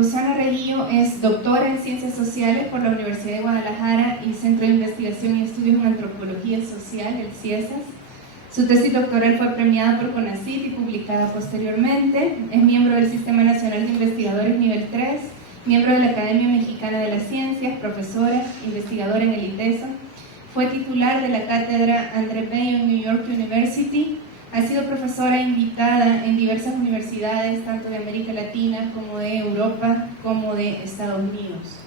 Rosana Reguillo es doctora en Ciencias Sociales por la Universidad de Guadalajara y Centro de Investigación y Estudios en Antropología Social, el CIESAS. Su tesis doctoral fue premiada por CONACYT y publicada posteriormente. Es miembro del Sistema Nacional de Investigadores Nivel 3, miembro de la Academia Mexicana de las Ciencias, profesora, investigadora en el ITESO. Fue titular de la cátedra André Bello en New York University. Ha sido profesora invitada en diversas universidades, tanto de América Latina como de Europa, como de Estados Unidos.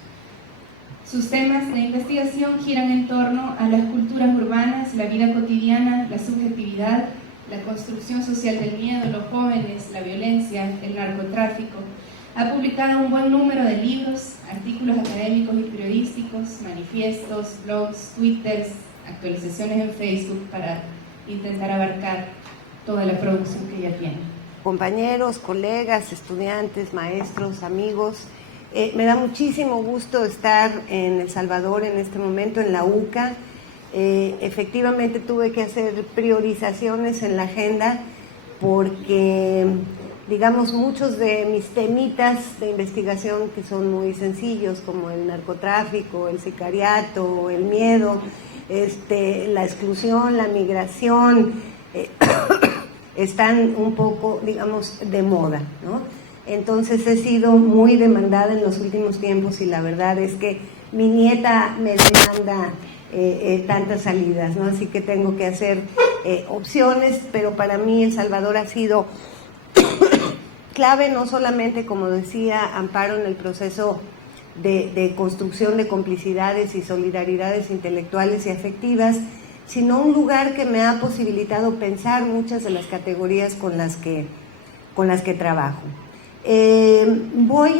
Sus temas de investigación giran en torno a las culturas urbanas, la vida cotidiana, la subjetividad, la construcción social del miedo, los jóvenes, la violencia, el narcotráfico. Ha publicado un buen número de libros, artículos académicos y periodísticos, manifiestos, blogs, twitters, actualizaciones en Facebook para intentar abarcar toda la producción que ella tiene. Compañeros, colegas, estudiantes, maestros, amigos, me da muchísimo gusto estar en El Salvador en este momento, en la UCA. Efectivamente tuve que hacer priorizaciones en la agenda porque, digamos, muchos de mis temitas de investigación que son muy sencillos, como el narcotráfico, el sicariato, el miedo, la exclusión, la migración, están un poco, digamos, de moda, ¿no? Entonces he sido muy demandada en los últimos tiempos y la verdad es que mi nieta me demanda tantas salidas, ¿no? Así que tengo que hacer opciones, pero para mí El Salvador ha sido clave, no solamente, como decía Amparo, en el proceso de construcción de complicidades y solidaridades intelectuales y afectivas, sino un lugar que me ha posibilitado pensar muchas de las categorías con las que trabajo. Voy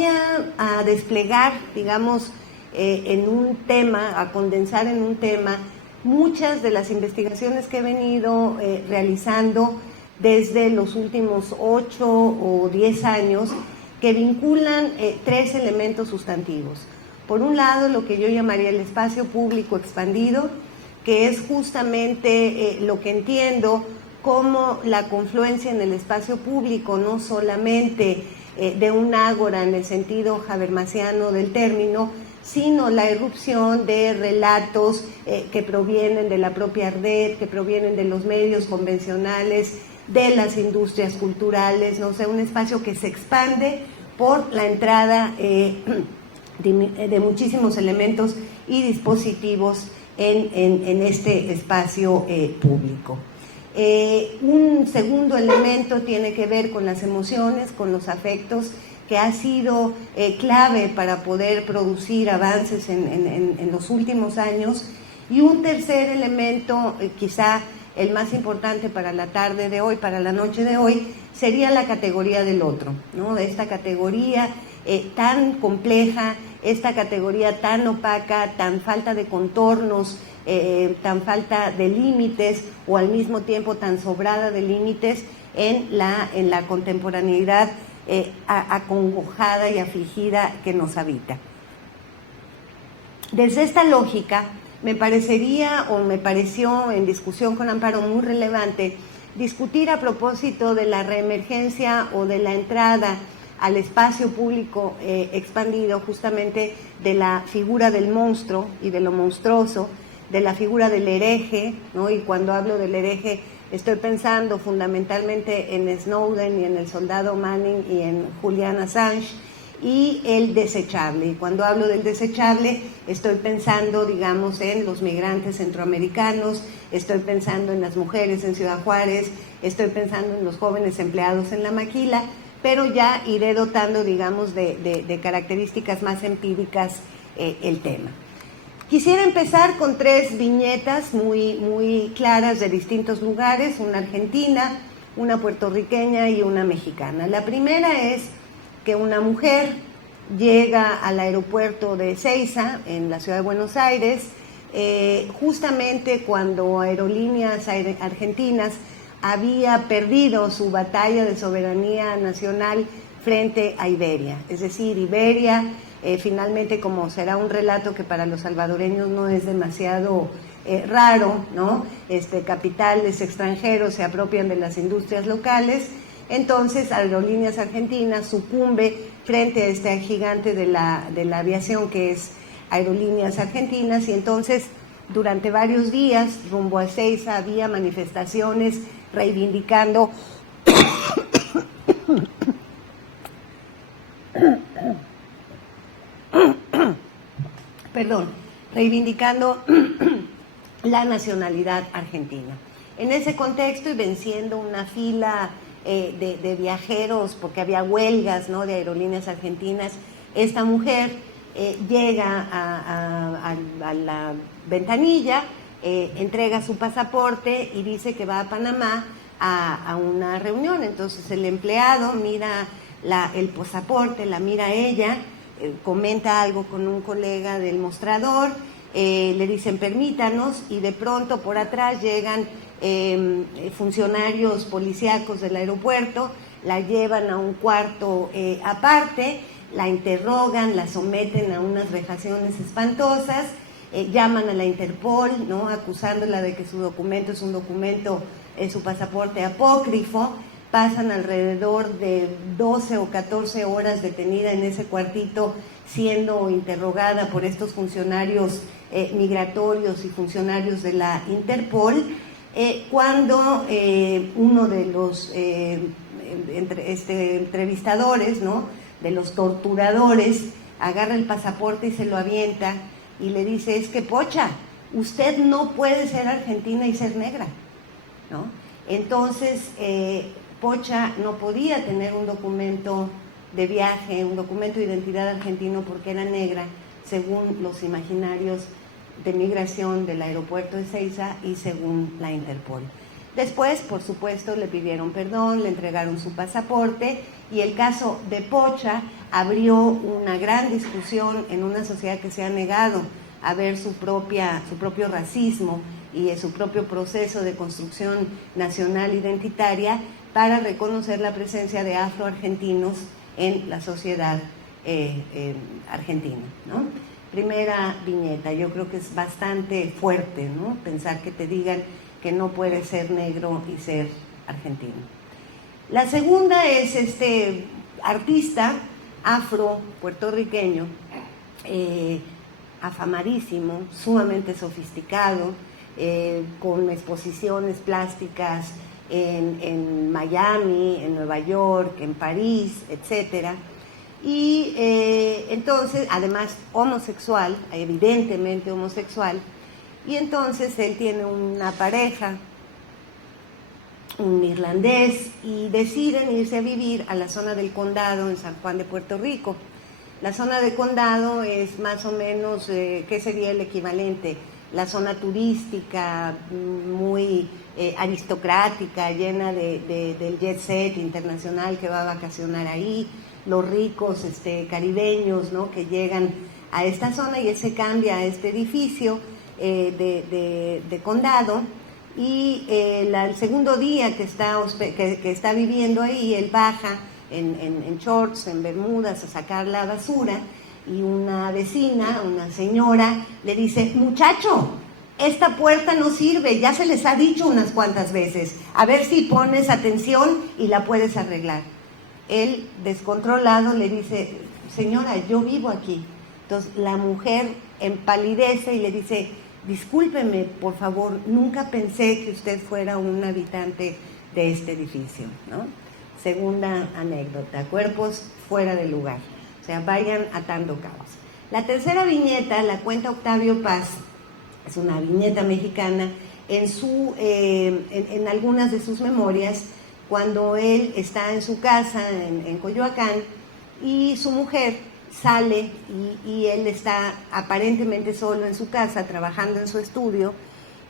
a desplegar, digamos, en un tema, a condensar en un tema, muchas de las investigaciones que he venido realizando desde los últimos 8 o 10 años, que vinculan 3 elementos sustantivos. Por un lado, lo que yo llamaría el espacio público expandido, que es justamente lo que entiendo como la confluencia en el espacio público, no solamente de un ágora en el sentido habermasiano del término, sino la irrupción de relatos que provienen de la propia red, que provienen de los medios convencionales, de las industrias culturales, no sé, un espacio que se expande por la entrada de muchísimos elementos y dispositivos en este espacio público. Un segundo elemento tiene que ver con las emociones, con los afectos, que ha sido clave para poder producir avances en los últimos años. Y un tercer elemento, quizá el más importante para la tarde de hoy, para la noche de hoy, sería la categoría del otro, ¿no? De esta categoría tan compleja, esta categoría tan opaca, tan falta de contornos, tan falta de límites, o al mismo tiempo tan sobrada de límites en la contemporaneidad acongojada y afligida que nos habita. Desde esta lógica, me pareció en discusión con Amparo muy relevante discutir a propósito de la reemergencia o de la entrada al espacio público expandido, justamente de la figura del monstruo y de lo monstruoso, de la figura del hereje, ¿no? Y cuando hablo del hereje estoy pensando fundamentalmente en Snowden y en el soldado Manning y en Julian Assange, y el desechable. Y cuando hablo del desechable estoy pensando, digamos, en los migrantes centroamericanos, estoy pensando en las mujeres en Ciudad Juárez, estoy pensando en los jóvenes empleados en la maquila, pero ya iré dotando, digamos, de características más empíricas el tema. Quisiera empezar con 3 viñetas muy claras de distintos lugares, una argentina, una puertorriqueña y una mexicana. La primera es que una mujer llega al aeropuerto de Ezeiza, en la ciudad de Buenos Aires, justamente cuando Aerolíneas Argentinas había perdido su batalla de soberanía nacional frente a Iberia. Es decir, Iberia, finalmente, como será un relato que para los salvadoreños no es demasiado raro, ¿no? Capitales extranjeros se apropian de las industrias locales, Entonces Aerolíneas Argentinas sucumbe frente a este gigante de la aviación que es Aerolíneas Argentinas, y entonces durante varios días rumbo a Ezeiza había manifestaciones reivindicando reivindicando la nacionalidad argentina. En ese contexto, y venciendo una fila de viajeros, porque había huelgas, ¿no?, de Aerolíneas Argentinas, esta mujer llega a la ventanilla, entrega su pasaporte y dice que va a Panamá a una reunión. Entonces el empleado mira el pasaporte, la mira ella, comenta algo con un colega del mostrador, le dicen permítanos, y de pronto por atrás llegan funcionarios policíacos del aeropuerto, la llevan a un cuarto aparte, la interrogan, la someten a unas vejaciones espantosas, llaman a la Interpol, ¿no?, acusándola de que su documento es un documento, su pasaporte apócrifo. Pasan alrededor de 12 o 14 horas detenida en ese cuartito, siendo interrogada por estos funcionarios migratorios y funcionarios de la Interpol, cuando uno de los entrevistadores, ¿no?, de los torturadores, agarra el pasaporte y se lo avienta y le dice: es que Pocha, usted no puede ser argentina y ser negra, ¿no? Entonces Pocha no podía tener un documento de viaje, un documento de identidad argentino, porque era negra, según los imaginarios de migración del aeropuerto de Ezeiza y según la Interpol. Después, por supuesto, le pidieron perdón, le entregaron su pasaporte, y el caso de Pocha abrió una gran discusión en una sociedad que se ha negado a ver su propio racismo y su propio proceso de construcción nacional identitaria, para reconocer la presencia de afroargentinos en la sociedad argentina, ¿no? Primera viñeta, yo creo que es bastante fuerte, ¿no?, pensar que te digan que no puedes ser negro y ser argentino. La segunda es este artista afro-puertorriqueño, afamadísimo, sumamente sofisticado, con exposiciones plásticas en Miami, en Nueva York, en París, etcétera. Y entonces, además homosexual, evidentemente homosexual, y entonces él tiene una pareja, un irlandés, y deciden irse a vivir a la zona del Condado en San Juan de Puerto Rico. La zona del Condado es más o menos, ¿qué sería el equivalente? La zona turística, muy aristocrática, llena del jet set internacional que va a vacacionar ahí, los ricos caribeños, ¿no?, que llegan a esta zona, y él se cambia a este edificio de condado, y el segundo día que está viviendo ahí, él baja en shorts, en bermudas, a sacar la basura, y una vecina, una señora, le dice: muchacho, esta puerta no sirve, ya se les ha dicho unas cuantas veces, a ver si pones atención y la puedes arreglar. Él, descontrolado, le dice: señora, yo vivo aquí. Entonces la mujer empalidece y le dice: discúlpeme, por favor, nunca pensé que usted fuera un habitante de este edificio, ¿no? Segunda anécdota, cuerpos fuera de lugar. O sea, vayan atando cabos. La tercera viñeta la cuenta Octavio Paz, es una viñeta mexicana, en algunas de sus memorias, cuando él está en su casa en Coyoacán, y su mujer sale, y él está aparentemente solo en su casa, trabajando en su estudio,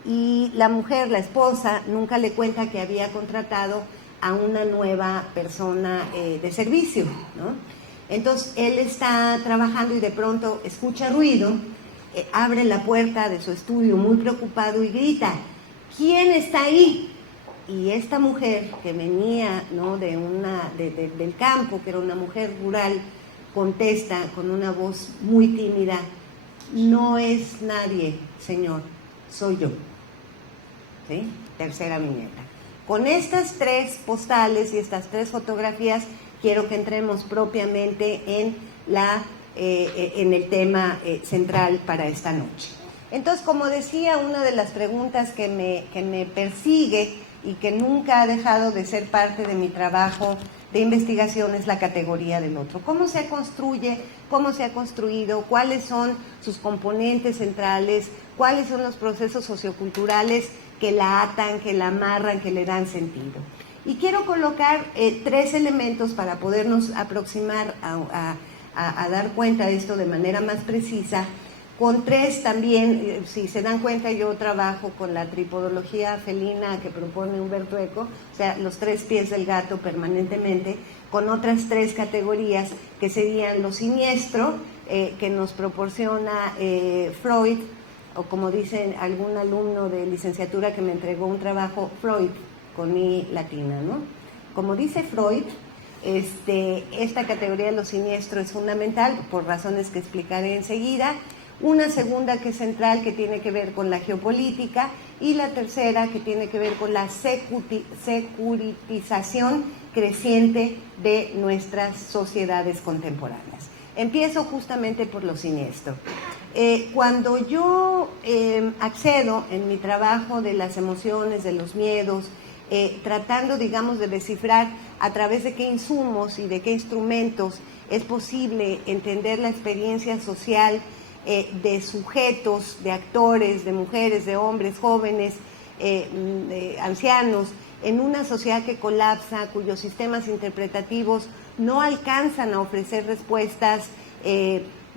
y la mujer, la esposa, nunca le cuenta que había contratado a una nueva persona de servicio, ¿no? Entonces él está trabajando y de pronto escucha ruido, abre la puerta de su estudio muy preocupado y grita: ¿quién está ahí? Y esta mujer, que venía, ¿no?, del campo, que era una mujer rural, contesta con una voz muy tímida: no es nadie, señor, soy yo. ¿Sí? Tercera viñeta. Con estas 3 postales y estas 3 fotografías quiero que entremos propiamente en el tema central para esta noche. Entonces, como decía, una de las preguntas que me persigue y que nunca ha dejado de ser parte de mi trabajo de investigación es la categoría del otro. ¿Cómo se construye? ¿Cómo se ha construido? ¿Cuáles son sus componentes centrales? ¿Cuáles son los procesos socioculturales que la atan, que la amarran, que le dan sentido? Y quiero colocar 3 elementos para podernos aproximar a dar cuenta de esto de manera más precisa. Con 3 también, si se dan cuenta, yo trabajo con la tripodología felina que propone Humberto Eco, o sea, los 3 pies del gato permanentemente, con otras 3 categorías que serían lo siniestro, que nos proporciona Freud, o como dice algún alumno de licenciatura que me entregó un trabajo, Freud, con I latina, ¿no? Como dice Freud, esta categoría de lo siniestro es fundamental, por razones que explicaré enseguida. Una segunda que es central, que tiene que ver con la geopolítica, y la tercera que tiene que ver con la securitización creciente de nuestras sociedades contemporáneas. Empiezo justamente por lo siniestro. Cuando yo accedo en mi trabajo de las emociones, de los miedos, tratando, digamos, de descifrar a través de qué insumos y de qué instrumentos es posible entender la experiencia social de sujetos, de actores, de mujeres, de hombres, jóvenes, ancianos, en una sociedad que colapsa, cuyos sistemas interpretativos no alcanzan a ofrecer respuestas,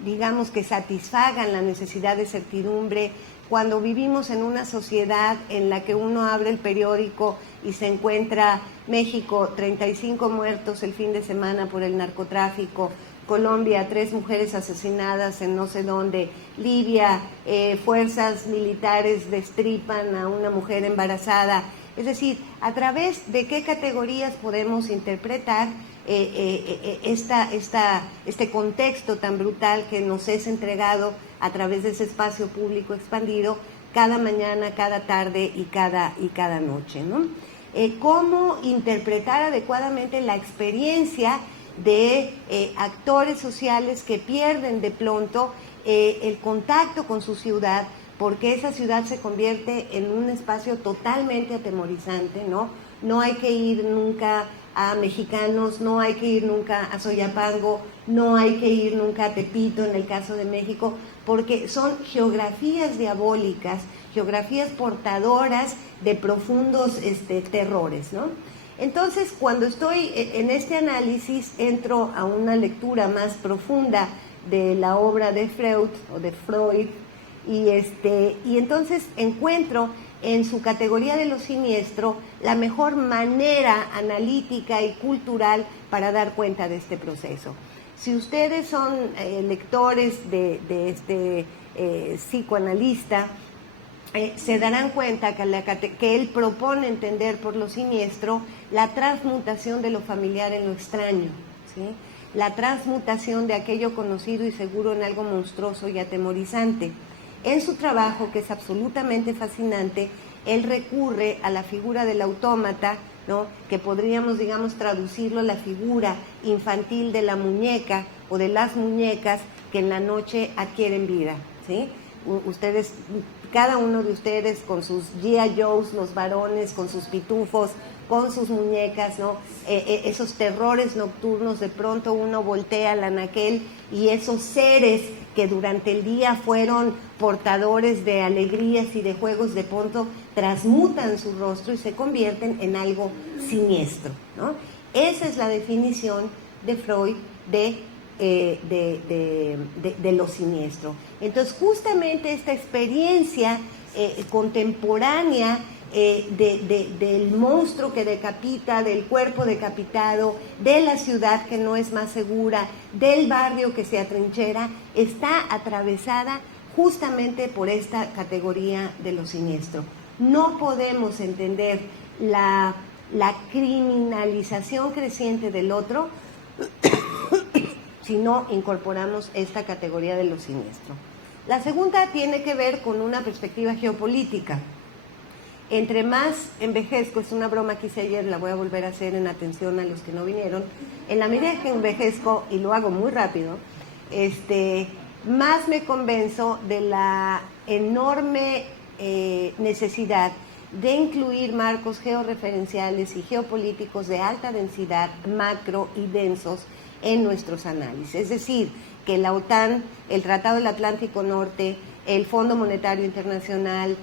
digamos, que satisfagan la necesidad de certidumbre. Cuando vivimos en una sociedad en la que uno abre el periódico y se encuentra México, 35 muertos el fin de semana por el narcotráfico, Colombia, 3 mujeres asesinadas en no sé dónde, Libia, fuerzas militares destripan a una mujer embarazada. Es decir, a través de qué categorías podemos interpretar este contexto tan brutal que nos es entregado a través de ese espacio público expandido cada mañana, cada tarde y cada noche, ¿no? Cómo interpretar adecuadamente la experiencia de actores sociales que pierden de pronto el contacto con su ciudad, porque esa ciudad se convierte en un espacio totalmente atemorizante, ¿no? No hay que ir nunca a Mexicanos, no hay que ir nunca a Soyapango, no hay que ir nunca a Tepito en el caso de México, porque son geografías diabólicas, geografías portadoras de profundos terrores, ¿no? Entonces, cuando estoy en este análisis, entro a una lectura más profunda de la obra de Freud o de Freud, y entonces encuentro en su categoría de lo siniestro la mejor manera analítica y cultural para dar cuenta de este proceso. Si ustedes son lectores de este psicoanalista, se darán cuenta que él propone entender por lo siniestro la transmutación de lo familiar en lo extraño, ¿sí? La transmutación de aquello conocido y seguro en algo monstruoso y atemorizante. En su trabajo, que es absolutamente fascinante, él recurre a la figura del autómata, ¿no? Que podríamos, digamos, traducirlo a la figura infantil de la muñeca o de las muñecas que en la noche adquieren vida, ¿sí? Ustedes, cada uno de ustedes con sus G.I. Joes, los varones, con sus pitufos, con sus muñecas, ¿no? Esos terrores nocturnos, de pronto uno voltea al anaquel y esos seres que durante el día fueron portadores de alegrías y de juegos, de pronto transmutan su rostro y se convierten en algo siniestro, ¿no? Esa es la definición de Freud de lo siniestro. Entonces, justamente esta experiencia contemporánea del monstruo que decapita, del cuerpo decapitado, de la ciudad que no es más segura, del barrio que se atrinchera, está atravesada justamente por esta categoría de lo siniestro. No podemos entender la criminalización creciente del otro si no incorporamos esta categoría de lo siniestro. La segunda tiene que ver con una perspectiva geopolítica. entre más envejezco, es una broma que hice ayer, la voy a volver a hacer en atención a los que no vinieron, en la medida que envejezco, y lo hago muy rápido, más me convenzo de la enorme necesidad de incluir marcos georreferenciales y geopolíticos de alta densidad, macro y densos en nuestros análisis. Es decir, que la OTAN, el Tratado del Atlántico Norte, el Fondo Monetario Internacional,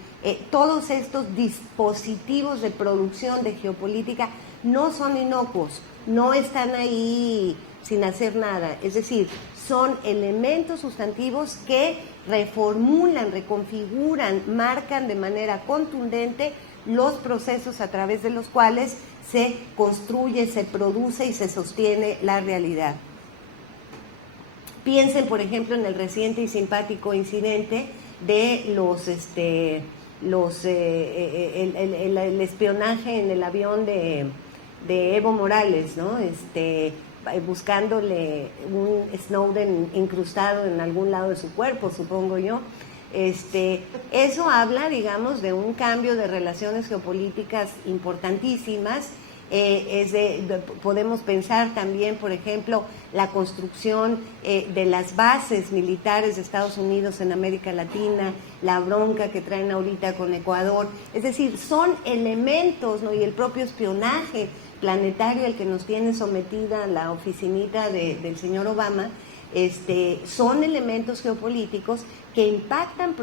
todos estos dispositivos de producción de geopolítica no son inocuos, no están ahí sin hacer nada. Es decir, son elementos sustantivos que reformulan, reconfiguran, marcan de manera contundente los procesos a través de los cuales se construye, se produce y se sostiene la realidad. Piensen, por ejemplo, en el reciente y simpático incidente de el espionaje en el avión de Evo Morales, ¿no? Buscándole un Snowden incrustado en algún lado de su cuerpo, supongo yo. Eso habla, digamos, de un cambio de relaciones geopolíticas importantísimas. Podemos pensar también, por ejemplo, la construcción de las bases militares de Estados Unidos en América Latina, la bronca que traen ahorita con Ecuador. Es decir, son elementos, ¿no? Y el propio espionaje planetario al que nos tiene sometida la oficinita del señor Obama, son elementos geopolíticos que impactan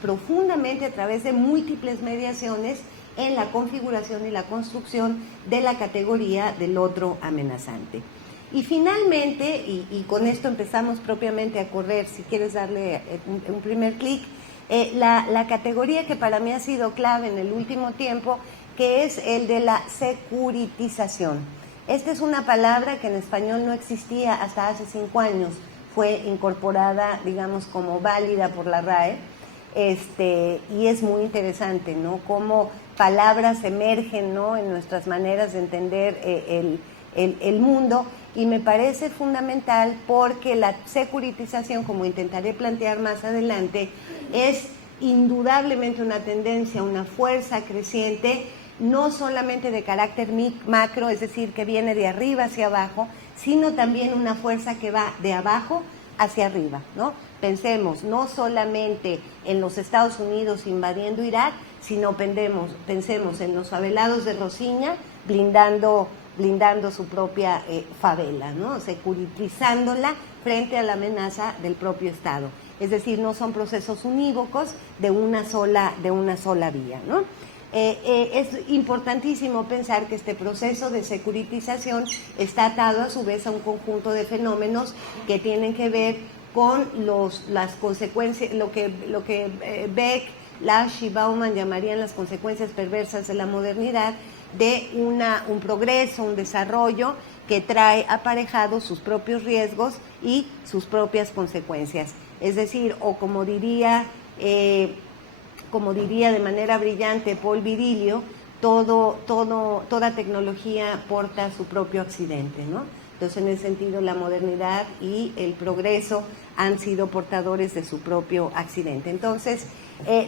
profundamente a través de múltiples mediaciones en la configuración y la construcción de la categoría del otro amenazante. Y finalmente, y con esto empezamos propiamente a correr, si quieres darle un primer clic, la categoría que para mí ha sido clave en el último tiempo, que es el de la securitización. Esta es una palabra que en español no existía hasta hace 5 años, fue incorporada, digamos, como válida por la RAE, y es muy interesante, ¿no? Cómo palabras emergen, ¿no?, en nuestras maneras de entender el mundo, y me parece fundamental porque la securitización, como intentaré plantear más adelante, es indudablemente una tendencia, una fuerza creciente, no solamente de carácter macro, es decir, que viene de arriba hacia abajo, sino también una fuerza que va de abajo hacia arriba, ¿no? Pensemos no solamente en los Estados Unidos invadiendo Irak, sino pensemos en los favelados de Rosiña blindando su propia favela, ¿no? Securitizándola frente a la amenaza del propio Estado. Es decir, no son procesos unívocos de una sola vía, ¿no? Es importantísimo pensar que este proceso de securitización está atado a su vez a un conjunto de fenómenos que tienen que ver con las consecuencias, lo que Beck, Lasch y Bauman llamarían las consecuencias perversas de la modernidad, de un progreso, un desarrollo que trae aparejados sus propios riesgos y sus propias consecuencias. Es decir, o como diría de manera brillante Paul Virilio, toda tecnología porta su propio accidente, ¿no? Entonces, en ese sentido, la modernidad y el progreso han sido portadores de su propio accidente. Entonces,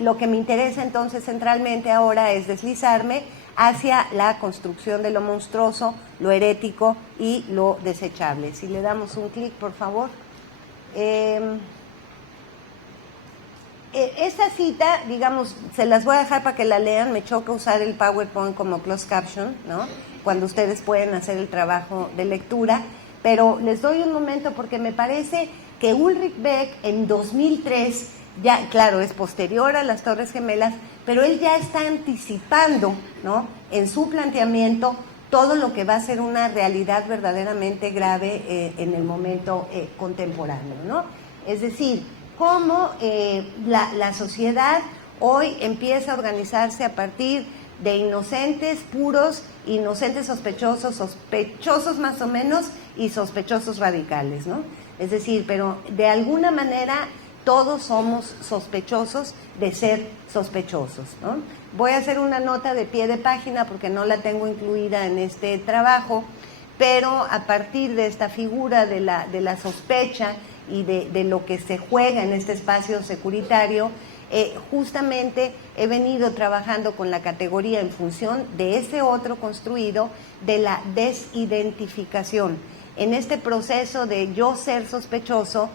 lo que me interesa entonces centralmente ahora es deslizarme hacia la construcción de lo monstruoso, lo herético y lo desechable. Si le damos un clic, por favor. Esta cita, digamos, se las voy a dejar para que la lean. Me choca usar el PowerPoint como closed caption, ¿no?, cuando ustedes pueden hacer el trabajo de lectura, pero les doy un momento porque me parece que Ulrich Beck en 2003, ya, claro, es posterior a las Torres Gemelas, pero él ya está anticipando, ¿no?, en su planteamiento todo lo que va a ser una realidad verdaderamente grave en el momento contemporáneo, ¿no? Es decir, cómo la sociedad hoy empieza a organizarse a partir de inocentes puros, inocentes sospechosos más o menos, y sospechosos radicales, ¿no? Es decir, pero de alguna manera todos somos sospechosos de ser sospechosos, ¿no? Voy a hacer una nota de pie de página porque no la tengo incluida en este trabajo, pero a partir de esta figura de la sospecha y de lo que se juega en este espacio securitario, justamente he venido trabajando con la categoría en función de ese otro construido de la desidentificación. En este proceso de yo ser sospechoso,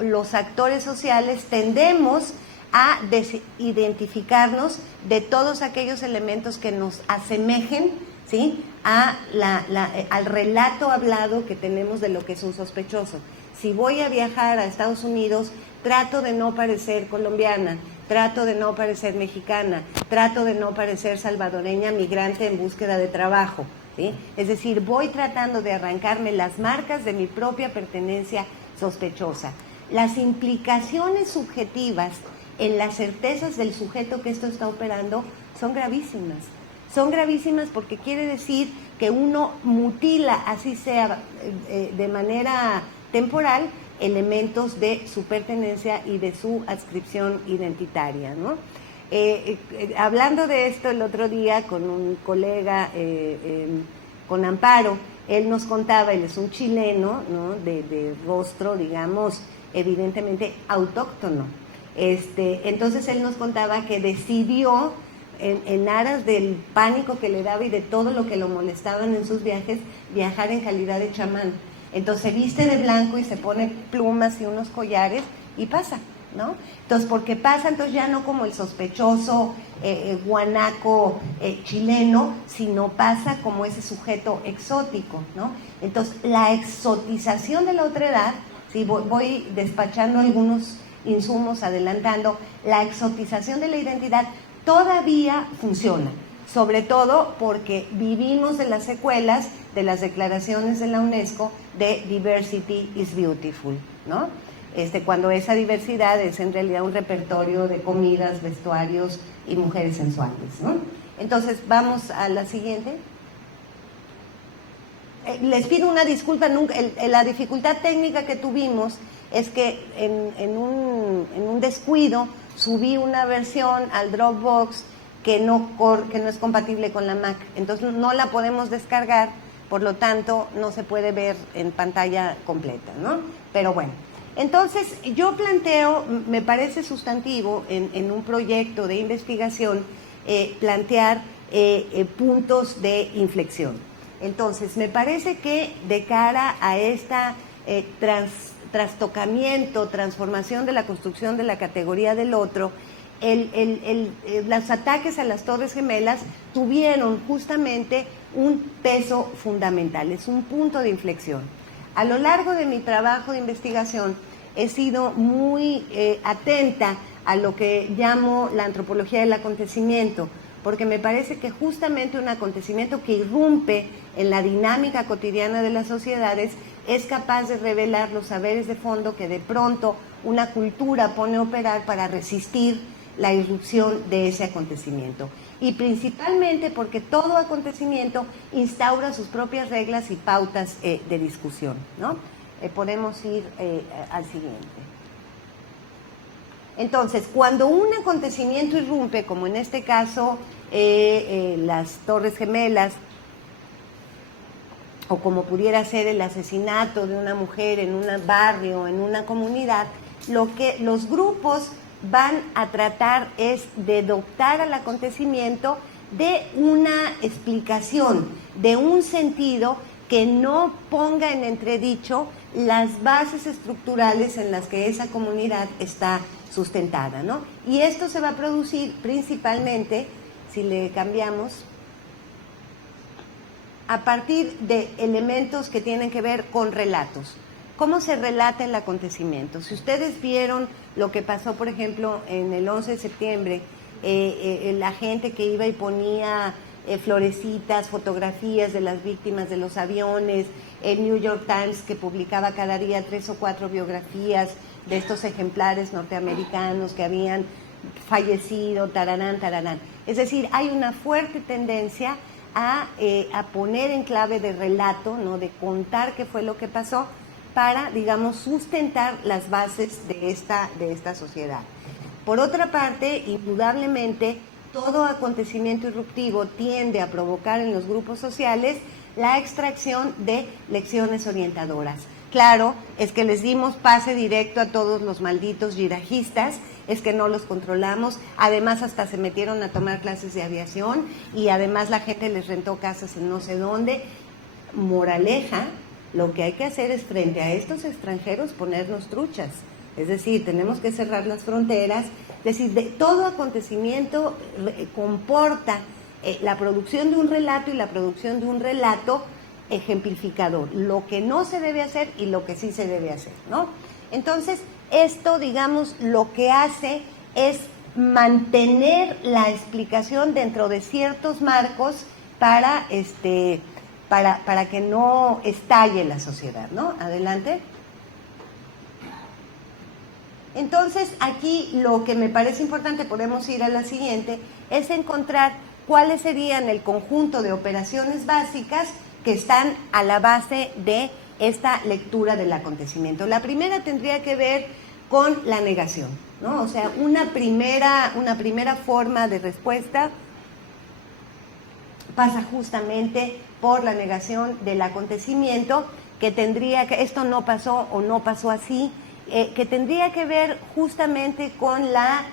los actores sociales tendemos a desidentificarnos de todos aquellos elementos que nos asemejen, ¿sí?, al relato hablado que tenemos de lo que es un sospechoso. Si voy a viajar a Estados Unidos, trato de no parecer colombiana, trato de no parecer mexicana, trato de no parecer salvadoreña migrante en búsqueda de trabajo, ¿sí? Es decir, voy tratando de arrancarme las marcas de mi propia pertenencia sospechosa. Las implicaciones subjetivas en las certezas del sujeto que esto está operando son gravísimas. Son gravísimas porque quiere decir que uno mutila, así sea de manera temporal, elementos de su pertenencia y de su adscripción identitaria, ¿no? Hablando de esto el otro día con un colega, con Amparo, él nos contaba, él es un chileno, ¿no?, de rostro, digamos, evidentemente autóctono. Entonces él nos contaba que decidió, en aras del pánico que le daba y de todo lo que lo molestaban en sus viajes, viajar en calidad de chamán. Entonces se viste de blanco y se pone plumas y unos collares y pasa, ¿no? Entonces, porque pasa, entonces ya no como el sospechoso guanaco chileno, sino pasa como ese sujeto exótico, ¿no? Entonces, la exotización de la otredad, si voy despachando algunos insumos, adelantando, la exotización de la identidad todavía funciona, sobre todo porque vivimos de las secuelas de las declaraciones de la UNESCO de Diversity is Beautiful, ¿no? Cuando esa diversidad es en realidad un repertorio de comidas, vestuarios y mujeres sensuales, ¿no? Entonces, vamos a la siguiente. Les pido una disculpa, la dificultad técnica que tuvimos es que en un descuido subí una versión al Dropbox que no es compatible con la Mac, entonces no la podemos descargar, por lo tanto no se puede ver en pantalla completa, ¿no? Pero bueno, entonces yo planteo, me parece sustantivo en un proyecto de investigación plantear puntos de inflexión. Entonces me parece que de cara a esta trastocamiento, transformación de la construcción de la categoría del otro, los ataques a las Torres Gemelas tuvieron justamente un peso fundamental, es un punto de inflexión. A lo largo de mi trabajo de investigación he sido muy atenta a lo que llamo la antropología del acontecimiento, porque me parece que justamente un acontecimiento que irrumpe en la dinámica cotidiana de las sociedades es capaz de revelar los saberes de fondo que de pronto una cultura pone a operar para resistir la irrupción de ese acontecimiento. Y principalmente porque todo acontecimiento instaura sus propias reglas y pautas de discusión, ¿no? Podemos ir al siguiente. Entonces, cuando un acontecimiento irrumpe, como en este caso las Torres Gemelas, o como pudiera ser el asesinato de una mujer en un barrio, en una comunidad, lo que los grupos van a tratar es de dotar al acontecimiento de una explicación, de un sentido que no ponga en entredicho las bases estructurales en las que esa comunidad está sustentada, ¿no? Y esto se va a producir principalmente, si le cambiamos, a partir de elementos que tienen que ver con relatos. ¿Cómo se relata el acontecimiento? Si ustedes vieron lo que pasó, por ejemplo, en el 11 de septiembre, la gente que iba y ponía florecitas, fotografías de las víctimas de los aviones, el New York Times que publicaba cada día 3 o 4 biografías de estos ejemplares norteamericanos que habían fallecido, tararán, tararán. Es decir, hay una fuerte tendencia a poner en clave de relato, ¿no?, de contar qué fue lo que pasó para, digamos, sustentar las bases de esta sociedad. Por otra parte, indudablemente, todo acontecimiento irruptivo tiende a provocar en los grupos sociales la extracción de lecciones orientadoras. Claro, es que les dimos pase directo a todos los malditos yihadistas es que no los controlamos, además hasta se metieron a tomar clases de aviación y además la gente les rentó casas en no sé dónde. Moraleja, lo que hay que hacer es frente a estos extranjeros ponernos truchas, es decir, tenemos que cerrar las fronteras, es decir, todo acontecimiento comporta la producción de un relato y la producción de un relato ejemplificador, lo que no se debe hacer y lo que sí se debe hacer, ¿no? Entonces, esto, digamos, lo que hace es mantener la explicación dentro de ciertos marcos para que no estalle la sociedad, ¿no? Adelante. Entonces, aquí lo que me parece importante, podemos ir a la siguiente, es encontrar cuáles serían el conjunto de operaciones básicas que están a la base de esta lectura del acontecimiento. La primera tendría que ver con la negación, ¿no? O sea, una primera forma de respuesta pasa justamente por la negación del acontecimiento, que tendría que, esto no pasó o no pasó así, que tendría que ver justamente con la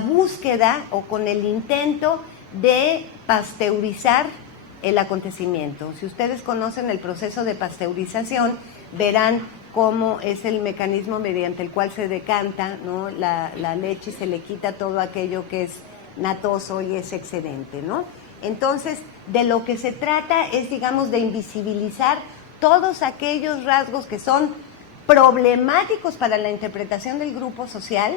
búsqueda o con el intento de pasteurizar el acontecimiento. Si ustedes conocen el proceso de pasteurización, verán cómo es el mecanismo mediante el cual se decanta, ¿no?, la leche y se le quita todo aquello que es natoso y es excedente, ¿no? Entonces, de lo que se trata es, digamos, de invisibilizar todos aquellos rasgos que son problemáticos para la interpretación del grupo social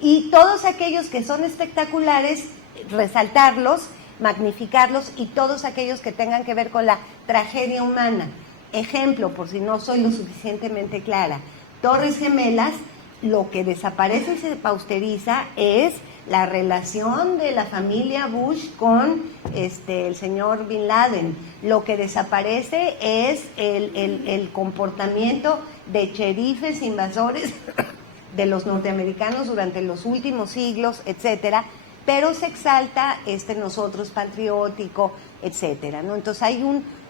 y todos aquellos que son espectaculares, resaltarlos, magnificarlos, y todos aquellos que tengan que ver con la tragedia humana. Ejemplo, por si no soy lo suficientemente clara, Torres Gemelas, lo que desaparece y se pasteuriza es la relación de la familia Bush con el señor Bin Laden. Lo que desaparece es el comportamiento de cherifes invasores de los norteamericanos durante los últimos siglos, etcétera, pero se exalta nosotros patriótico, etcétera, ¿no? Entonces hay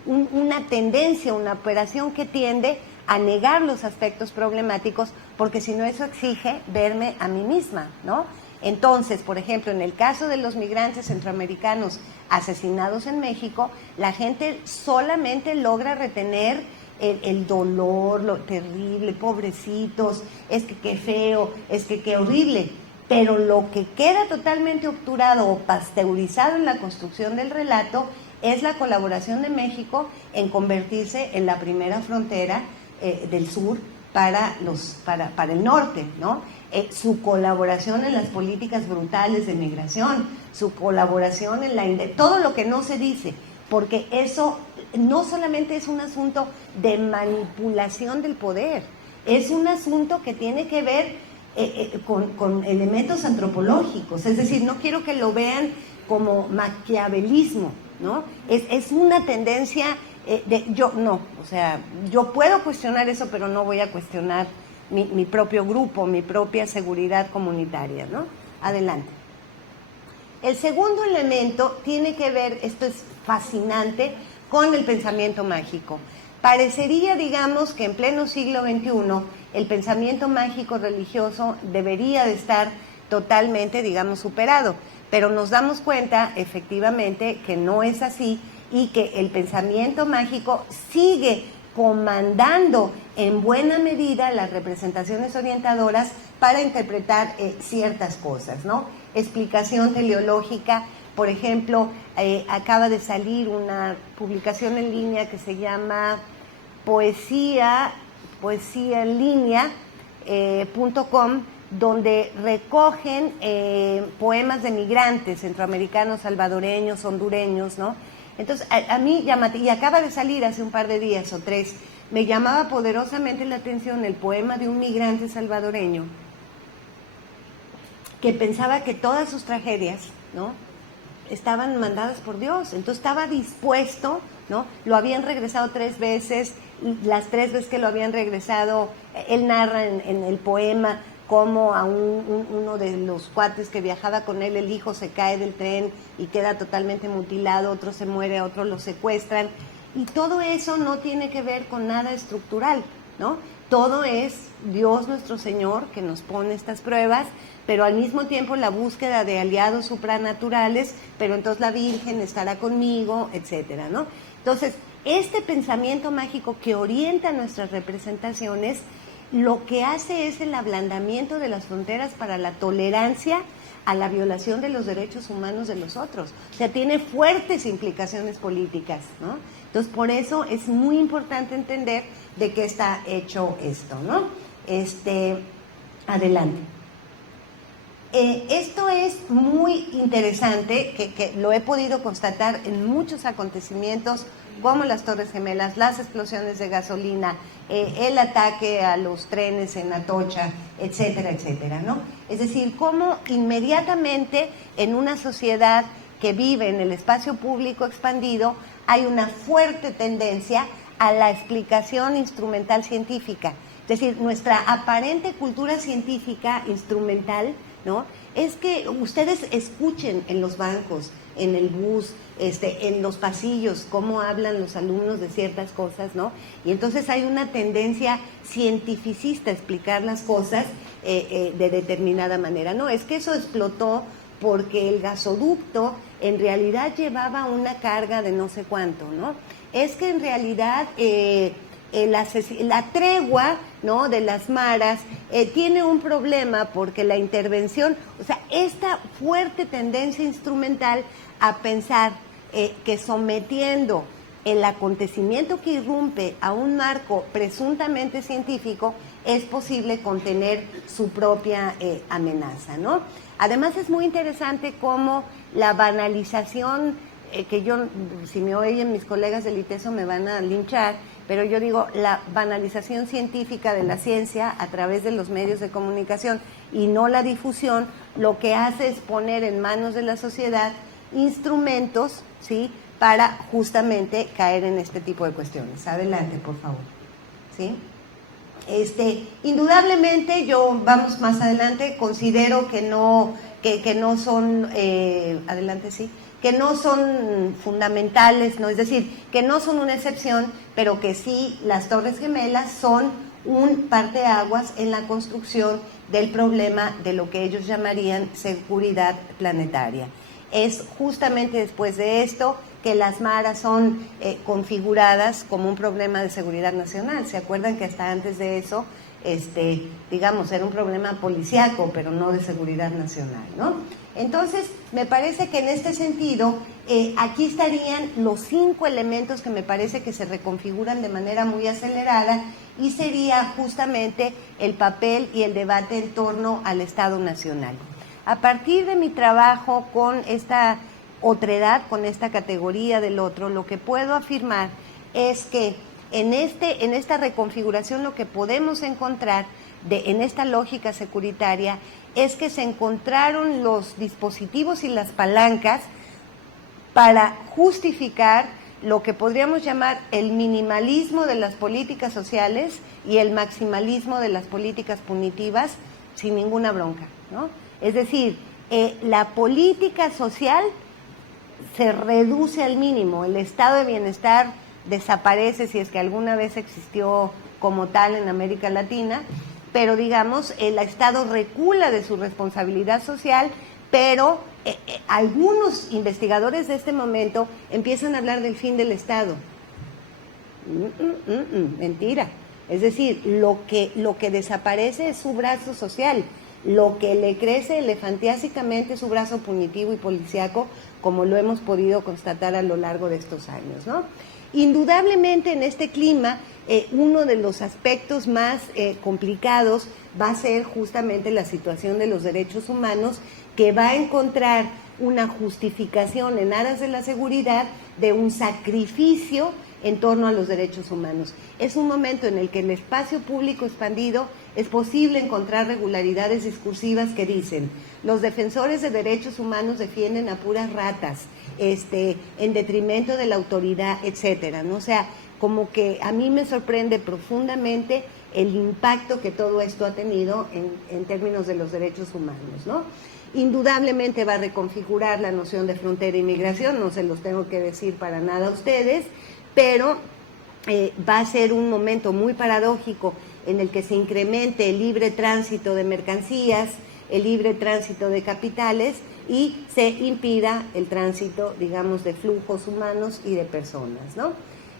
una tendencia, una operación que tiende a negar los aspectos problemáticos, porque si no, eso exige verme a mí misma, ¿no? Entonces, por ejemplo, en el caso de los migrantes centroamericanos asesinados en México, la gente solamente logra retener el dolor, lo terrible, pobrecitos, es que qué feo, es que qué horrible, pero lo que queda totalmente obturado o pasteurizado en la construcción del relato es la colaboración de México en convertirse en la primera frontera del sur para el norte, ¿no? Su colaboración en las políticas brutales de migración, su colaboración en todo lo que no se dice, porque eso no solamente es un asunto de manipulación del poder, es un asunto que tiene que ver con elementos antropológicos, es decir, no quiero que lo vean como maquiavelismo, ¿no? Es una tendencia yo puedo cuestionar eso, pero no voy a cuestionar mi propio grupo, mi propia seguridad comunitaria, ¿no? Adelante. El segundo elemento tiene que ver, esto es fascinante, con el pensamiento mágico. Parecería, digamos, que en pleno siglo XXI el pensamiento mágico religioso debería de estar totalmente, digamos, superado, pero nos damos cuenta, efectivamente, que no es así y que el pensamiento mágico sigue comandando en buena medida las representaciones orientadoras para interpretar ciertas cosas, ¿no? Explicación teleológica, por ejemplo, acaba de salir una publicación en línea que se llama poesiaenlinea.com, donde recogen poemas de migrantes centroamericanos, salvadoreños, hondureños, ¿no? Entonces, a mí, y acaba de salir hace un par de días o 3, me llamaba poderosamente la atención el poema de un migrante salvadoreño que pensaba que todas sus tragedias, ¿no?, estaban mandadas por Dios. Entonces estaba dispuesto, ¿no? Lo habían regresado 3 veces, las 3 veces que lo habían regresado, él narra en el poema cómo a uno de los cuates que viajaba con él, el hijo se cae del tren y queda totalmente mutilado, otro se muere, otro lo secuestran, y todo eso no tiene que ver con nada estructural, ¿no? todo es Dios nuestro Señor que nos pone estas pruebas, pero al mismo tiempo la búsqueda de aliados supranaturales, pero entonces la Virgen estará conmigo, etcétera, ¿no? Entonces, este pensamiento mágico que orienta nuestras representaciones, lo que hace es el ablandamiento de las fronteras para la tolerancia a la violación de los derechos humanos de los otros. O sea, tiene fuertes implicaciones políticas, ¿no? Entonces, por eso es muy importante entender de qué está hecho esto, ¿no? Adelante. Esto es muy interesante, que lo he podido constatar en muchos acontecimientos, como las Torres Gemelas, las explosiones de gasolina, el ataque a los trenes en Atocha, etcétera, etcétera, ¿no? Es decir, cómo inmediatamente en una sociedad que vive en el espacio público expandido hay una fuerte tendencia a la explicación instrumental científica. Es decir, nuestra aparente cultura científica instrumental, ¿no? Es que ustedes escuchen en los bancos, en el bus, en los pasillos, cómo hablan los alumnos de ciertas cosas, ¿no? Y entonces hay una tendencia cientificista a explicar las cosas de determinada manera. No, es que eso explotó porque el gasoducto en realidad llevaba una carga de no sé cuánto, ¿no? Es que en realidad la tregua, ¿no?, de las maras tiene un problema porque la intervención, o sea, esta fuerte tendencia instrumental a pensar que sometiendo el acontecimiento que irrumpe a un marco presuntamente científico es posible contener su propia amenaza, ¿no? Además es muy interesante cómo la banalización, que yo, si me oyen mis colegas del ITESO me van a linchar, pero yo digo, la banalización científica de la ciencia a través de los medios de comunicación y no la difusión, lo que hace es poner en manos de la sociedad instrumentos, ¿sí?, para justamente caer en este tipo de cuestiones. Adelante, por favor. ¿Sí? Indudablemente, yo, vamos más adelante, considero que no son, adelante, sí, que no son fundamentales, ¿no? Es decir, que no son una excepción, pero que sí las Torres Gemelas son un parteaguas en la construcción del problema de lo que ellos llamarían seguridad planetaria. Es justamente después de esto que las maras son configuradas como un problema de seguridad nacional. ¿Se acuerdan que hasta antes de eso, digamos, era un problema policíaco, pero no de seguridad nacional, ¿no? Entonces, me parece que en este sentido, aquí estarían los 5 elementos que me parece que se reconfiguran de manera muy acelerada y sería justamente el papel y el debate en torno al Estado Nacional. A partir de mi trabajo con esta otredad, con esta categoría del otro, lo que puedo afirmar es que en esta reconfiguración lo que podemos encontrar en esta lógica securitaria es que se encontraron los dispositivos y las palancas para justificar lo que podríamos llamar el minimalismo de las políticas sociales y el maximalismo de las políticas punitivas sin ninguna bronca, ¿no? Es decir, la política social se reduce al mínimo, el estado de bienestar desaparece si es que alguna vez existió como tal en América Latina, pero digamos, el Estado recula de su responsabilidad social, pero algunos investigadores de este momento empiezan a hablar del fin del Estado. Mentira. Es decir, lo que desaparece es su brazo social, lo que le crece elefantiásicamente es su brazo punitivo y policíaco, como lo hemos podido constatar a lo largo de estos años, ¿no? Indudablemente en este clima, uno de los aspectos más complicados va a ser justamente la situación de los derechos humanos, que va a encontrar una justificación en aras de la seguridad de un sacrificio en torno a los derechos humanos. Es un momento en el que en el espacio público expandido es posible encontrar regularidades discursivas que dicen: los defensores de derechos humanos defienden a puras ratas, en detrimento de la autoridad, etcétera, ¿no? O sea, como que a mí me sorprende profundamente el impacto que todo esto ha tenido en términos de los derechos humanos, ¿no? Indudablemente va a reconfigurar la noción de frontera e inmigración, no se los tengo que decir para nada a ustedes, pero va a ser un momento muy paradójico en el que se incremente el libre tránsito de mercancías, el libre tránsito de capitales y se impida el tránsito, digamos, de flujos humanos y de personas, ¿no?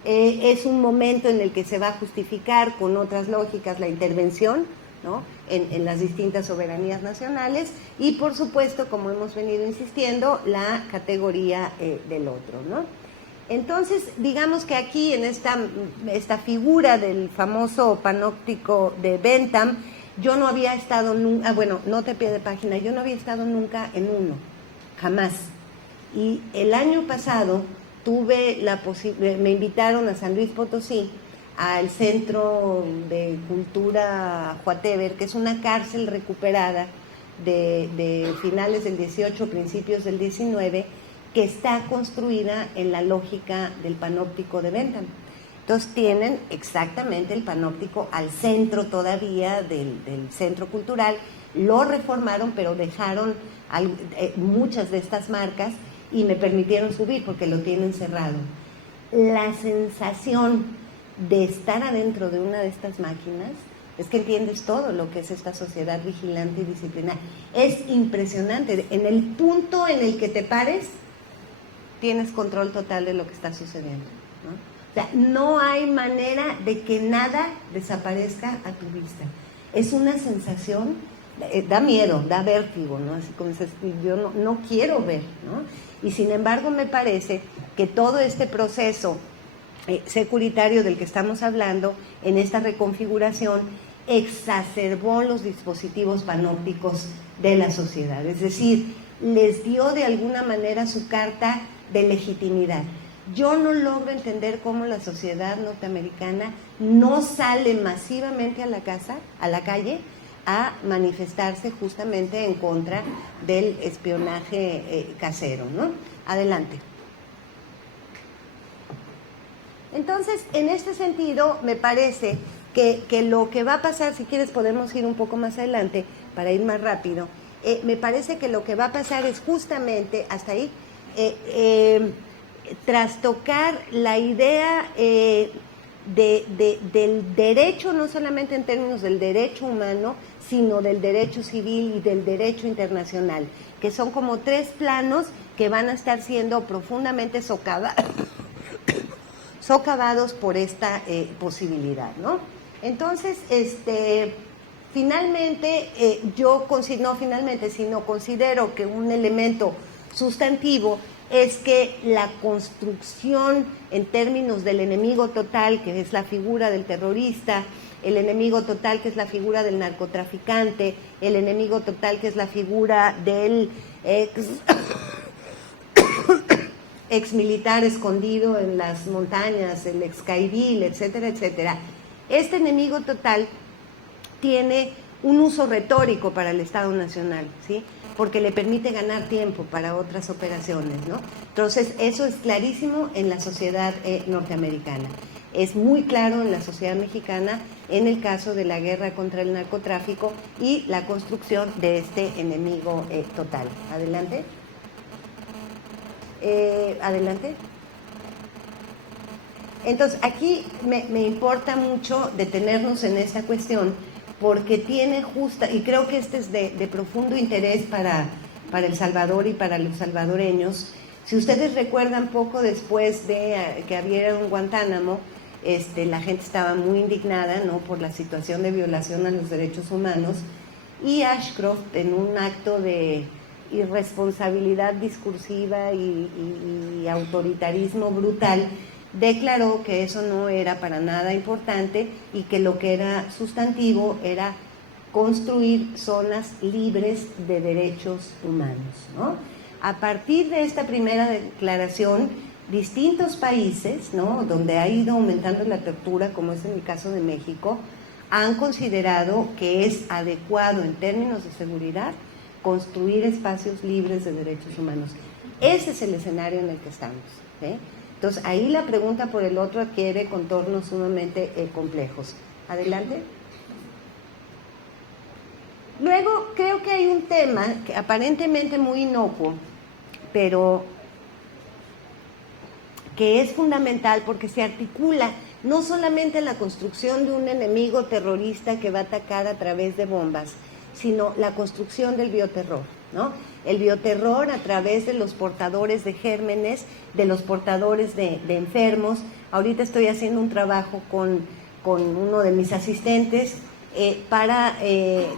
Es un momento en el que se va a justificar con otras lógicas la intervención, ¿no?, en las distintas soberanías nacionales y, por supuesto, como hemos venido insistiendo, la categoría del otro, ¿no? Entonces, digamos que aquí en esta figura del famoso panóptico de Bentham, yo no había estado nunca, bueno, nota a pie de página, yo no había estado nunca en uno, jamás. Y el año pasado tuve me invitaron a San Luis Potosí, al Centro de Cultura Whatever, que es una cárcel recuperada de finales del 18, principios del 19, que está construida en la lógica del panóptico de Bentham. Entonces tienen exactamente el panóptico al centro todavía del centro cultural, lo reformaron, pero dejaron muchas de estas marcas y me permitieron subir porque lo tienen cerrado. La sensación de estar adentro de una de estas máquinas es que entiendes todo lo que es esta sociedad vigilante y disciplinaria. Es impresionante. En el punto en el que te pares, tienes control total de lo que está sucediendo, ¿no? O sea, no hay manera de que nada desaparezca a tu vista. Es una sensación, da miedo, da vértigo, ¿no? Así como dices, yo no quiero ver, ¿no? Y sin embargo me parece que todo este proceso securitario del que estamos hablando, en esta reconfiguración, exacerbó los dispositivos panópticos de la sociedad. Es decir, les dio de alguna manera su carta de legitimidad. Yo no logro entender cómo la sociedad norteamericana no sale masivamente a la calle, a manifestarse justamente en contra del espionaje casero, ¿no? Adelante. Entonces, en este sentido, me parece que lo que va a pasar, si quieres podemos ir un poco más adelante para ir más rápido, me parece que lo que va a pasar es justamente, hasta ahí, trastocar la idea del derecho, no solamente en términos del derecho humano, sino del derecho civil y del derecho internacional, que son como tres planos que van a estar siendo profundamente socavados por esta posibilidad, ¿no? Entonces, considero que un elemento sustantivo es que la construcción en términos del enemigo total, que es la figura del terrorista, el enemigo total, que es la figura del narcotraficante, el enemigo total, que es la figura del ex militar escondido en las montañas, el ex caidil, etcétera, etcétera. Este enemigo total tiene un uso retórico para el Estado Nacional, ¿sí?, porque le permite ganar tiempo para otras operaciones, ¿no? Entonces, eso es clarísimo en la sociedad norteamericana. Es muy claro en la sociedad mexicana en el caso de la guerra contra el narcotráfico y la construcción de este enemigo total. Adelante. Adelante. Entonces, aquí me importa mucho detenernos en esta cuestión porque tiene y creo que este es de profundo interés para El Salvador y para los salvadoreños. Si ustedes recuerdan, poco después de que abrieron Guantánamo, la gente estaba muy indignada, ¿no?, por la situación de violación a los derechos humanos, y Ashcroft, en un acto de irresponsabilidad discursiva y autoritarismo brutal, declaró que eso no era para nada importante y que lo que era sustantivo era construir zonas libres de derechos humanos, ¿no? A partir de esta primera declaración, distintos países, ¿no?, donde ha ido aumentando la tortura, como es en el caso de México, han considerado que es adecuado en términos de seguridad construir espacios libres de derechos humanos. Ese es el escenario en el que estamos, ¿sí? Entonces, ahí la pregunta por el otro adquiere contornos sumamente complejos. Adelante. Luego, creo que hay un tema que aparentemente muy inocuo, pero que es fundamental porque se articula no solamente la construcción de un enemigo terrorista que va a atacar a través de bombas, sino la construcción del bioterror, ¿no? El bioterror a través de los portadores de gérmenes, de los portadores de enfermos. Ahorita estoy haciendo un trabajo con uno de mis asistentes para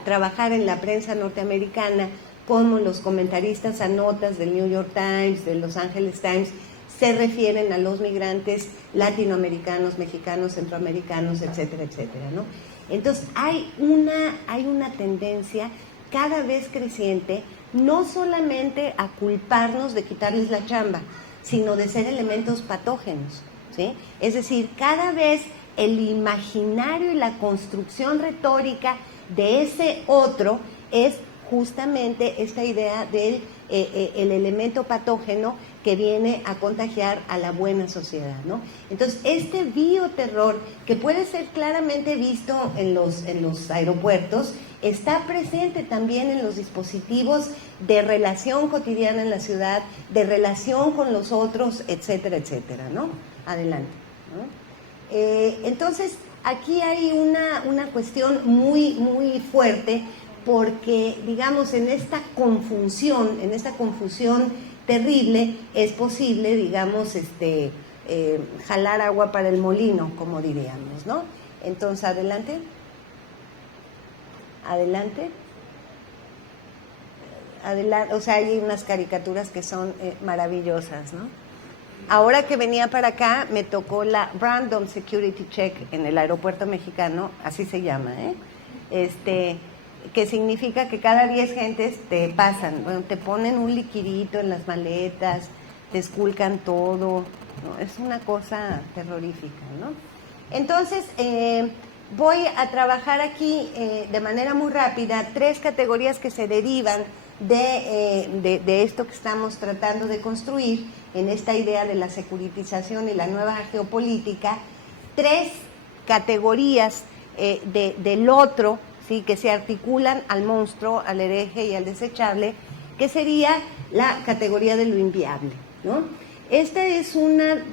trabajar en la prensa norteamericana, como los comentaristas a notas del New York Times, de Los Angeles Times, se refieren a los migrantes latinoamericanos, mexicanos, centroamericanos, etcétera, etcétera, ¿no? Entonces hay una tendencia cada vez creciente, no solamente a culparnos de quitarles la chamba, sino de ser elementos patógenos, ¿sí? Es decir, cada vez el imaginario y la construcción retórica de ese otro es justamente esta idea del el elemento patógeno que viene a contagiar a la buena sociedad, ¿no? Entonces, este bioterror, que puede ser claramente visto en los aeropuertos, está presente también en los dispositivos de relación cotidiana en la ciudad, de relación con los otros, etcétera, etcétera, ¿no? Adelante, ¿no? Entonces, aquí hay una cuestión muy, muy fuerte, porque, digamos, en esta confusión terrible, es posible, digamos, jalar agua para el molino, como diríamos, ¿no? Entonces, adelante. Adelante. O sea, hay unas caricaturas que son maravillosas, ¿no? Ahora que venía para acá, me tocó la Random Security Check en el aeropuerto mexicano, así se llama, que significa que cada 10 gentes te pasan, bueno, te ponen un liquidito en las maletas, te esculcan todo, ¿no? Es una cosa terrorífica, ¿no? Entonces, voy a trabajar aquí de manera muy rápida 3 categorías que se derivan de esto que estamos tratando de construir en esta idea de la securitización y la nueva geopolítica. 3 categorías del otro, ¿sí?, que se articulan al monstruo, al hereje y al desechable, que sería la categoría de lo inviable, ¿no? Esta es una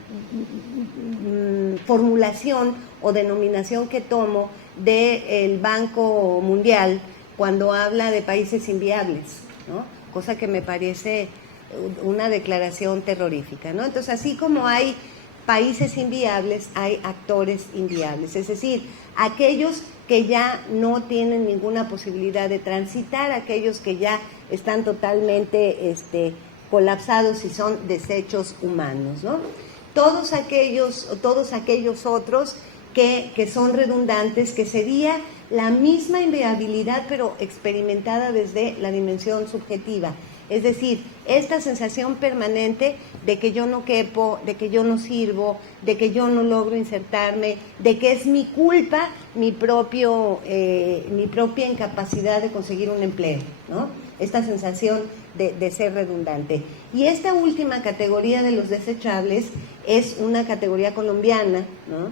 formulación o denominación que tomo del Banco Mundial cuando habla de países inviables, ¿no? Cosa que me parece una declaración terrorífica, ¿no? Entonces, así como hay países inviables, hay actores inviables, es decir, aquellos que ya no tienen ninguna posibilidad de transitar, aquellos que ya están totalmente colapsados y son desechos humanos, ¿no? Todos aquellos otros que son redundantes, que sería la misma inviabilidad, pero experimentada desde la dimensión subjetiva. Es decir, esta sensación permanente de que yo no quepo, de que yo no sirvo, de que yo no logro insertarme, de que es mi culpa mi propia incapacidad de conseguir un empleo, ¿no? Esta sensación de ser redundante. Y esta última categoría de los desechables es una categoría colombiana, ¿no?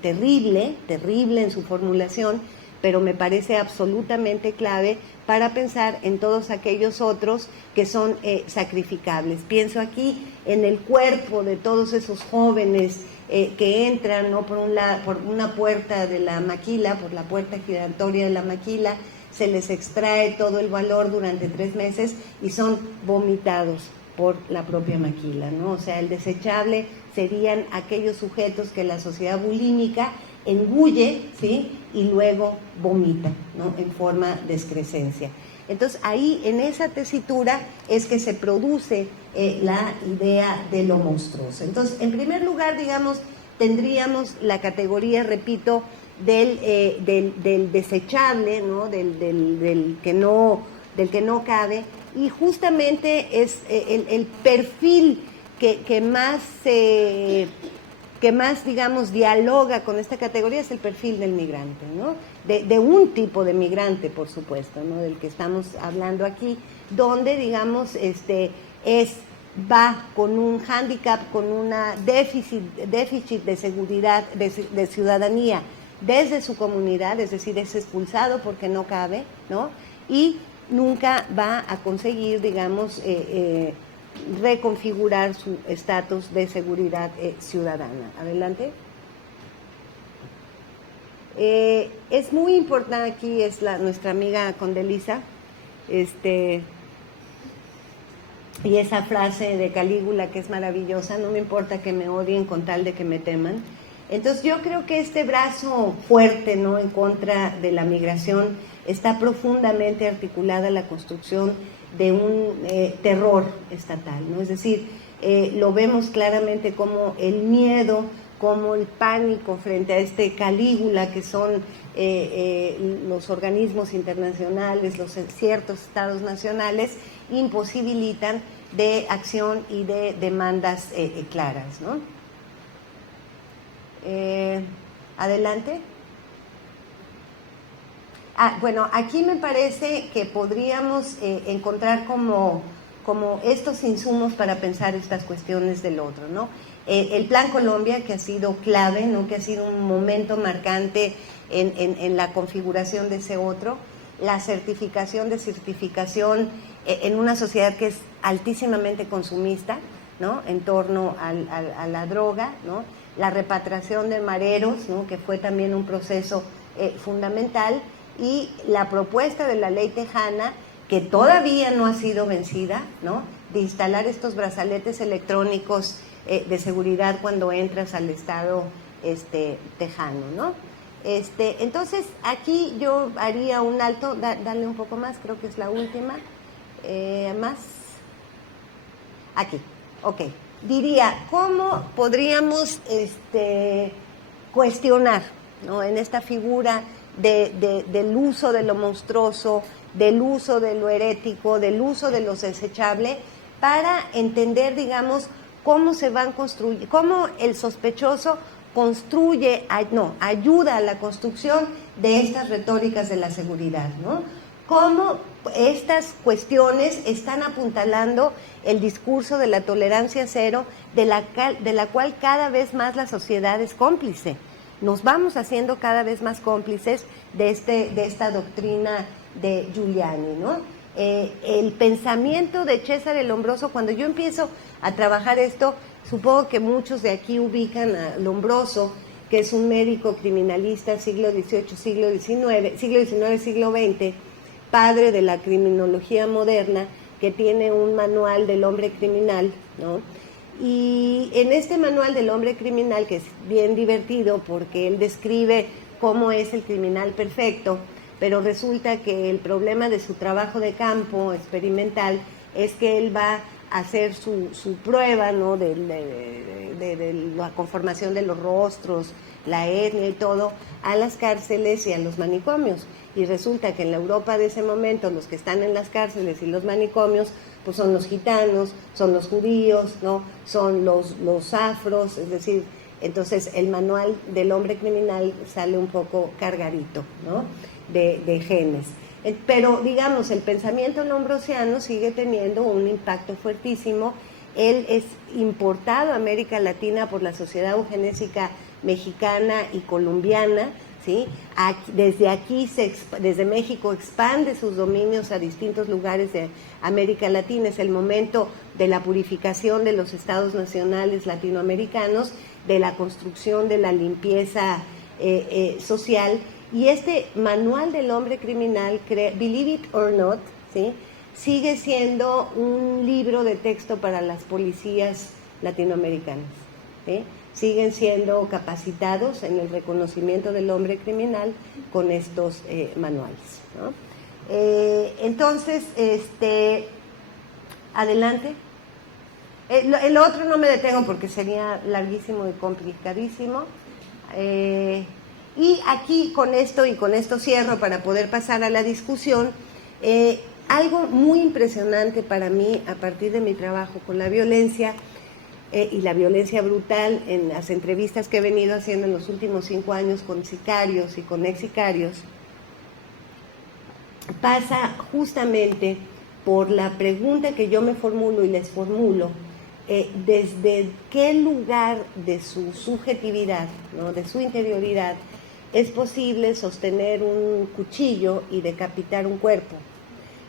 Terrible en su formulación, pero me parece absolutamente clave para pensar en todos aquellos otros que son sacrificables. Pienso aquí en el cuerpo de todos esos jóvenes que entran, ¿no?, por una puerta de la maquila, por la puerta giratoria de la maquila, se les extrae todo el valor durante 3 meses y son vomitados por la propia maquila, ¿no? O sea, el desechable serían aquellos sujetos que la sociedad bulímica engulle, ¿sí?, y luego vomita, ¿no?, en forma de excrescencia. Entonces, ahí, en esa tesitura, es que se produce la idea de lo monstruoso. Entonces, en primer lugar, digamos, tendríamos la categoría, repito, del desechable, ¿no?, del que no cabe, y justamente es el perfil que más, digamos, dialoga con esta categoría es el perfil del migrante, ¿no? De un tipo de migrante, por supuesto, ¿no?, del que estamos hablando aquí, donde, digamos, va con un hándicap, con una déficit de seguridad, de ciudadanía desde su comunidad, es decir, es expulsado porque no cabe, ¿no? Y nunca va a conseguir, digamos, reconfigurar su estatus de seguridad ciudadana. Adelante. Es muy importante, aquí es nuestra amiga Condelisa, y esa frase de Calígula que es maravillosa: no me importa que me odien con tal de que me teman. Entonces yo creo que este brazo fuerte, ¿no?, en contra de la migración está profundamente articulada la construcción de un terror estatal, ¿no? Es decir, lo vemos claramente como el miedo, como el pánico frente a este Calígula que son los organismos internacionales, los ciertos estados nacionales, imposibilitan de acción y de demandas claras, ¿no? Adelante. Bueno, aquí me parece que podríamos encontrar como estos insumos para pensar estas cuestiones del otro, ¿no? El Plan Colombia, que ha sido clave, ¿no?, que ha sido un momento marcante en la configuración de ese otro, la certificación en una sociedad que es altísimamente consumista, ¿no?, en torno a la droga, ¿no?, la repatriación de mareros, ¿no?, que fue también un proceso fundamental, y la propuesta de la ley tejana, que todavía no ha sido vencida, ¿no?, de instalar estos brazaletes electrónicos de seguridad cuando entras al estado tejano, ¿no? Entonces, aquí yo haría un alto, dale un poco más, creo que es la última, más, aquí, ok. Diría, ¿cómo podríamos cuestionar, ¿no?, en esta figura del uso de lo monstruoso, del uso de lo herético, del uso de lo desechable, para entender, digamos, cómo se van construyendo, cómo el sospechoso ayuda a la construcción de estas retóricas de la seguridad, ¿no? Cómo estas cuestiones están apuntalando el discurso de la tolerancia cero, de la cual cada vez más la sociedad es cómplice. Nos vamos haciendo cada vez más cómplices de esta doctrina de Giuliani, ¿no? El pensamiento de César el Lombroso, cuando yo empiezo a trabajar esto, supongo que muchos de aquí ubican a Lombroso, que es un médico criminalista siglo XVIII, siglo XX, padre de la criminología moderna, que tiene un manual del hombre criminal, ¿no? Y en este manual del hombre criminal, que es bien divertido porque él describe cómo es el criminal perfecto, pero resulta que el problema de su trabajo de campo experimental es que él va a hacer su prueba, ¿no?, de la conformación de los rostros, la etnia y todo, a las cárceles y a los manicomios. Y resulta que en la Europa de ese momento los que están en las cárceles y los manicomios pues son los gitanos, son los judíos, ¿no?, son los afros, es decir, entonces el manual del hombre criminal sale un poco cargadito, ¿no?, de genes. Pero, digamos, el pensamiento lombrosiano sigue teniendo un impacto fuertísimo. Él es importado a América Latina por la Sociedad Eugenésica Mexicana y Colombiana, ¿sí? Desde México expande sus dominios a distintos lugares de América Latina. Es el momento de la purificación de los estados nacionales latinoamericanos, de la construcción de la limpieza social. Y este manual del hombre criminal, believe it or not, ¿sí?, sigue siendo un libro de texto para las policías latinoamericanas, ¿sí? Siguen siendo capacitados en el reconocimiento del hombre criminal con estos manuales, ¿no? Entonces, adelante. El otro no me detengo porque sería larguísimo y complicadísimo. Y aquí con esto cierro para poder pasar a la discusión. Algo muy impresionante para mí a partir de mi trabajo con la violencia y la violencia brutal en las entrevistas que he venido haciendo en los últimos 5 años con sicarios y con ex sicarios, pasa justamente por la pregunta que yo me formulo y les formulo, desde qué lugar de su subjetividad, ¿no?, de su interioridad, es posible sostener un cuchillo y decapitar un cuerpo.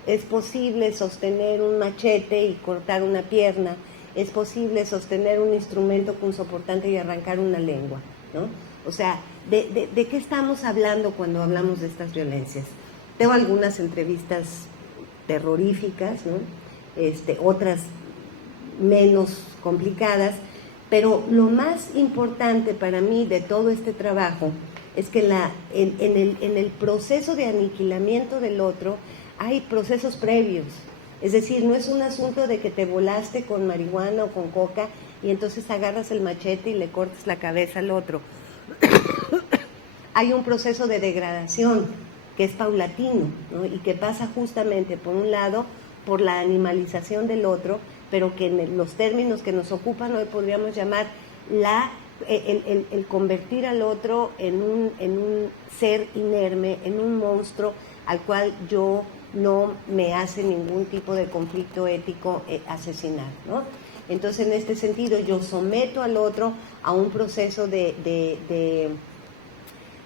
Es posible sostener un machete y cortar una pierna. Es posible sostener un instrumento punzocortante y arrancar una lengua, ¿no? O sea, ¿De qué estamos hablando cuando hablamos de estas violencias? Tengo algunas entrevistas terroríficas, ¿no? Otras menos complicadas, pero lo más importante para mí de todo este trabajo es que en el proceso de aniquilamiento del otro hay procesos previos. Es decir, no es un asunto de que te volaste con marihuana o con coca y entonces agarras el machete y le cortas la cabeza al otro. Hay un proceso de degradación que es paulatino, ¿no? Y que pasa justamente, por un lado, por la animalización del otro, pero que en los términos que nos ocupan hoy podríamos llamar el convertir al otro en un ser inerme, en un monstruo al cual yo no me hace ningún tipo de conflicto ético asesinar, ¿no? Entonces, en este sentido, yo someto al otro a un proceso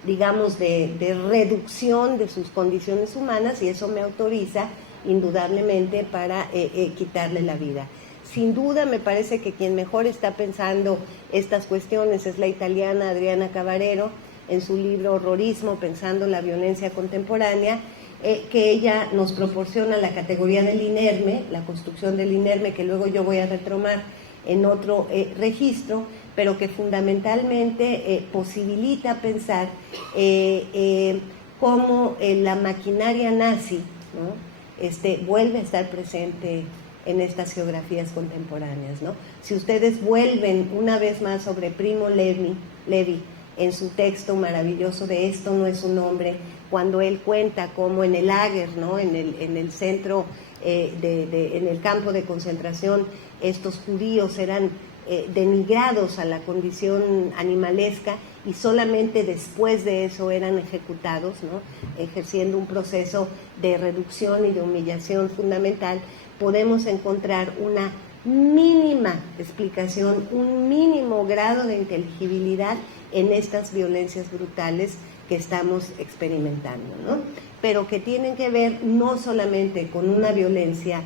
digamos, de reducción de sus condiciones humanas, y eso me autoriza indudablemente para quitarle la vida. Sin duda me parece que quien mejor está pensando estas cuestiones es la italiana Adriana Cavarero, en su libro Horrorismo, pensando la violencia contemporánea, que ella nos proporciona la categoría del inerme, la construcción del inerme, que luego yo voy a retomar en otro registro, pero que fundamentalmente posibilita pensar cómo la maquinaria nazi, ¿no? Vuelve a estar presente en estas geografías contemporáneas, ¿no? Si ustedes vuelven una vez más sobre Primo Levi en su texto maravilloso de Esto no es un hombre, cuando él cuenta cómo en el Lager, ¿no? en el centro, en el campo de concentración, estos judíos eran denigrados a la condición animalesca y solamente después de eso eran ejecutados, ¿no? Ejerciendo un proceso de reducción y de humillación fundamental, podemos encontrar una mínima explicación, un mínimo grado de inteligibilidad en estas violencias brutales que estamos experimentando, ¿no? Pero que tienen que ver no solamente con una violencia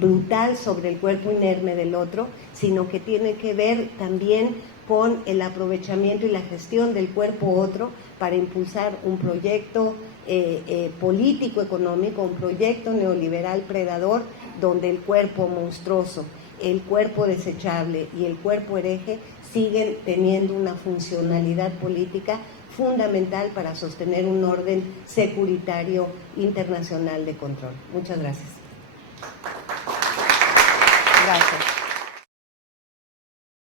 brutal sobre el cuerpo inerme del otro, sino que tiene que ver también con el aprovechamiento y la gestión del cuerpo otro para impulsar un proyecto político-económico, un proyecto neoliberal predador, donde el cuerpo monstruoso, el cuerpo desechable y el cuerpo hereje siguen teniendo una funcionalidad política fundamental para sostener un orden securitario internacional de control. Muchas gracias. Gracias.